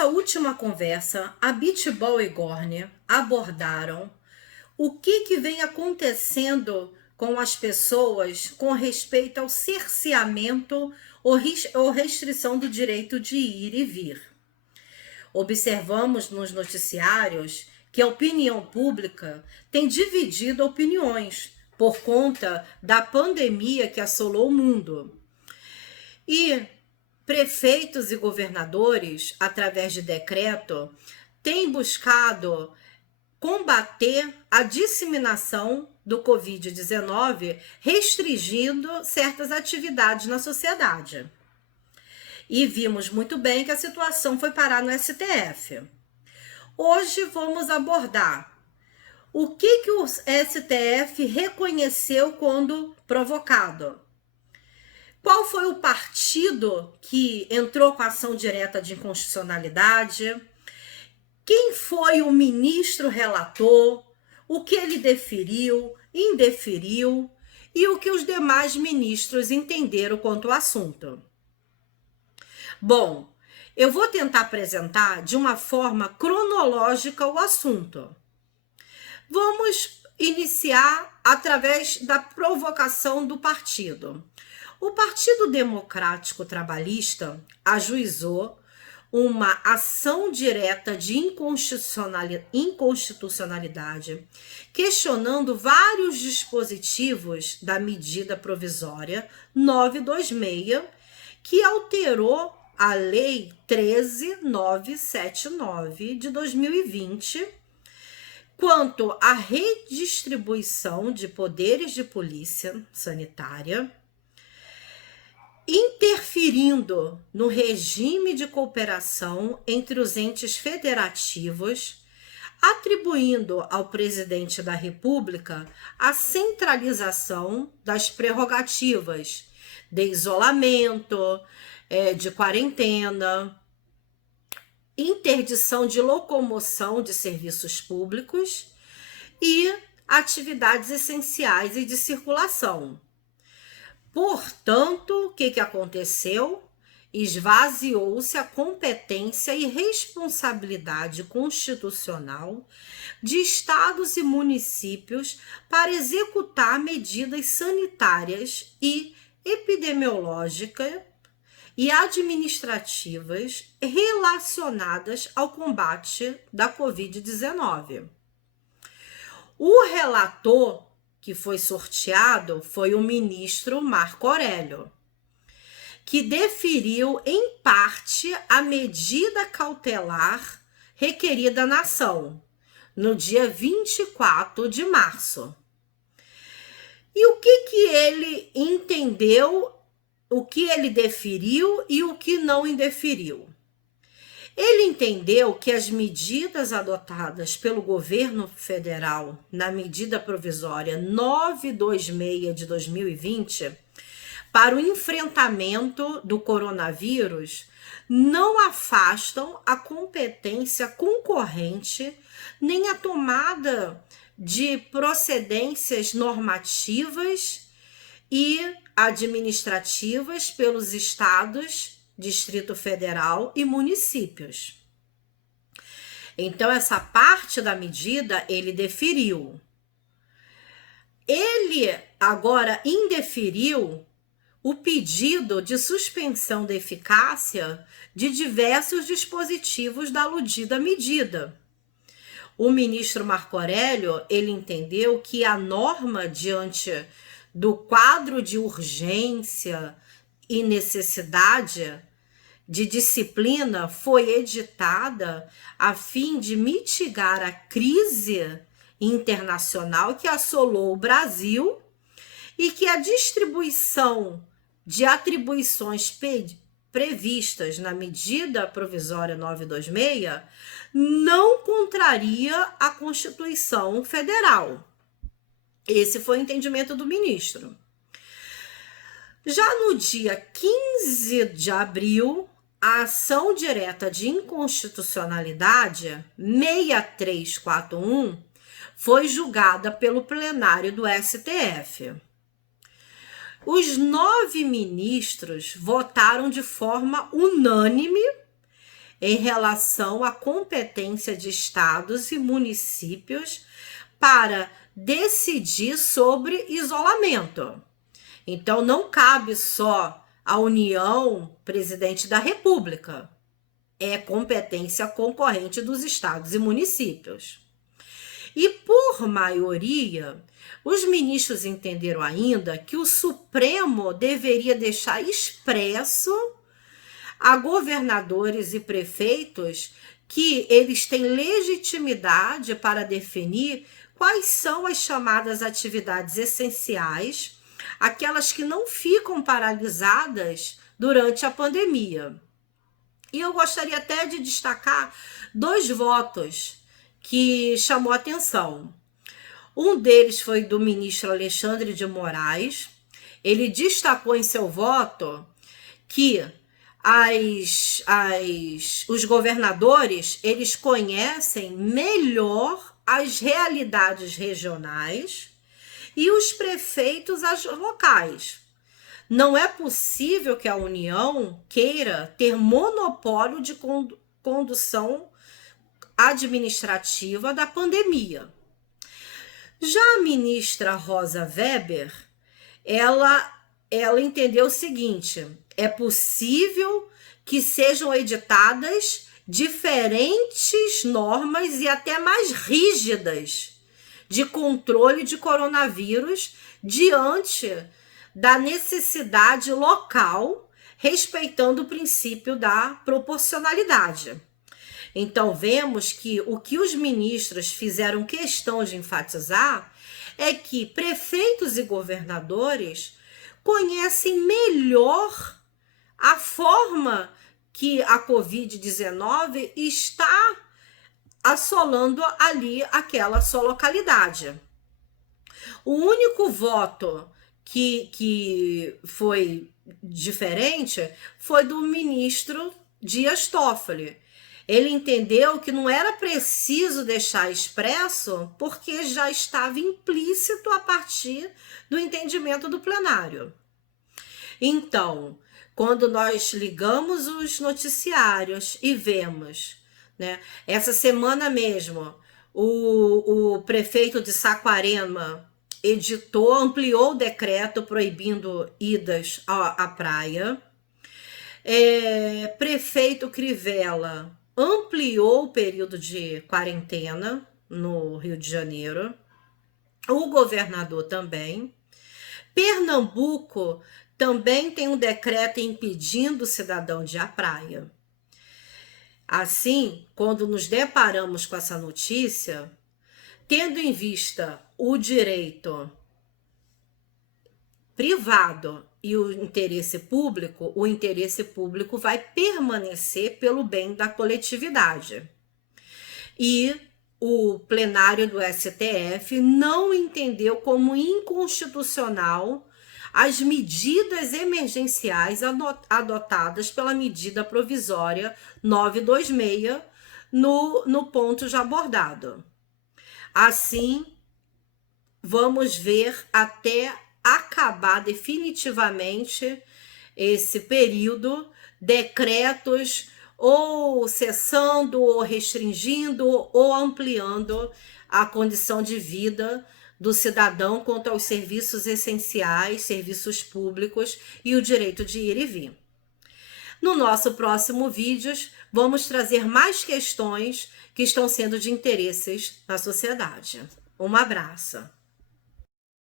nossa última conversa, a Bitbol e Gorne abordaram o que vem acontecendo com as pessoas com respeito ao cerceamento ou restrição do direito de ir e vir. Observamos nos noticiários que a opinião pública tem dividido opiniões por conta da pandemia que assolou o mundo. E prefeitos e governadores, através de decreto, têm buscado combater a disseminação do Covid-19, restringindo certas atividades na sociedade. E vimos muito bem que a situação foi parar no STF. Hoje vamos abordar o que o STF reconheceu quando provocado. Qual foi o partido que entrou com a ação direta de inconstitucionalidade? Quem foi o ministro relator? O que ele deferiu, indeferiu e o que os demais ministros entenderam quanto ao assunto? Bom, eu vou tentar apresentar de uma forma cronológica o assunto. Vamos iniciar através da provocação do partido. O Partido Democrático Trabalhista ajuizou uma ação direta de inconstitucionalidade, questionando vários dispositivos da medida provisória 926, que alterou a Lei 13.979 de 2020, quanto à redistribuição de poderes de polícia sanitária, interferindo no regime de cooperação entre os entes federativos, atribuindo ao presidente da República a centralização das prerrogativas de isolamento, de quarentena, interdição de locomoção de serviços públicos e atividades essenciais e de circulação. Portanto, o que aconteceu? Esvaziou-se a competência e responsabilidade constitucional de estados e municípios para executar medidas sanitárias e epidemiológicas e administrativas relacionadas ao combate da Covid-19. O relator que foi sorteado foi o ministro Marco Aurélio, que deferiu em parte a medida cautelar requerida na ação, no dia 24 de março. E o que ele entendeu, o que ele deferiu e o que não indeferiu? Ele entendeu que as medidas adotadas pelo governo federal na medida provisória 926 de 2020 para o enfrentamento do coronavírus não afastam a competência concorrente nem a tomada de procedências normativas e administrativas pelos estados, Distrito Federal e municípios. Então, essa parte da medida ele deferiu. Ele agora indeferiu o pedido de suspensão da eficácia de diversos dispositivos da aludida medida. O ministro Marco Aurélio, ele entendeu que a norma diante do quadro de urgência e necessidade de disciplina foi editada a fim de mitigar a crise internacional que assolou o Brasil e que a distribuição de atribuições previstas na medida provisória 926 não contraria a Constituição Federal. Esse foi o entendimento do ministro. Já no dia 15 de abril, a ação direta de inconstitucionalidade 6341 foi julgada pelo plenário do STF. Os 9 ministros votaram de forma unânime em relação à competência de estados e municípios para decidir sobre isolamento. Então, não cabe só à União, presidente da República. É competência concorrente dos estados e municípios. E, por maioria, os ministros entenderam ainda que o Supremo deveria deixar expresso a governadores e prefeitos que eles têm legitimidade para definir quais são as chamadas atividades essenciais, aquelas que não ficam paralisadas durante a pandemia. E eu gostaria até de destacar 2 votos que chamou a atenção. Um deles foi do ministro Alexandre de Moraes. Ele destacou em seu voto que os governadores, eles conhecem melhor as realidades regionais e os prefeitos as locais. Não é possível que a União queira ter monopólio de condução administrativa da pandemia. Já a ministra Rosa Weber, ela entendeu o seguinte: é possível que sejam editadas diferentes normas e até mais rígidas de controle de coronavírus diante da necessidade local, respeitando o princípio da proporcionalidade. Então, vemos que o que os ministros fizeram questão de enfatizar é que prefeitos e governadores conhecem melhor a forma que a Covid-19 está assolando ali aquela sua localidade. O único voto que foi diferente foi do ministro Dias Toffoli. Ele entendeu que não era preciso deixar expresso porque já estava implícito a partir do entendimento do plenário. Então, quando nós ligamos os noticiários e vemos, né, essa semana mesmo, o prefeito de Saquarema ampliou o decreto proibindo idas à praia. Prefeito Crivella ampliou o período de quarentena no Rio de Janeiro. O governador também. Pernambuco também tem um decreto impedindo o cidadão de ir à praia. Assim, quando nos deparamos com essa notícia, tendo em vista o direito privado e o interesse público vai permanecer pelo bem da coletividade. E o plenário do STF não entendeu como inconstitucional as medidas emergenciais adotadas pela medida provisória 926 no ponto já abordado. Assim, vamos ver até acabar definitivamente esse período, decretos ou cessando, ou restringindo, ou ampliando a condição de vida do cidadão quanto aos serviços essenciais, serviços públicos e o direito de ir e vir. No nosso próximo vídeo, vamos trazer mais questões que estão sendo de interesses na sociedade. Um abraço.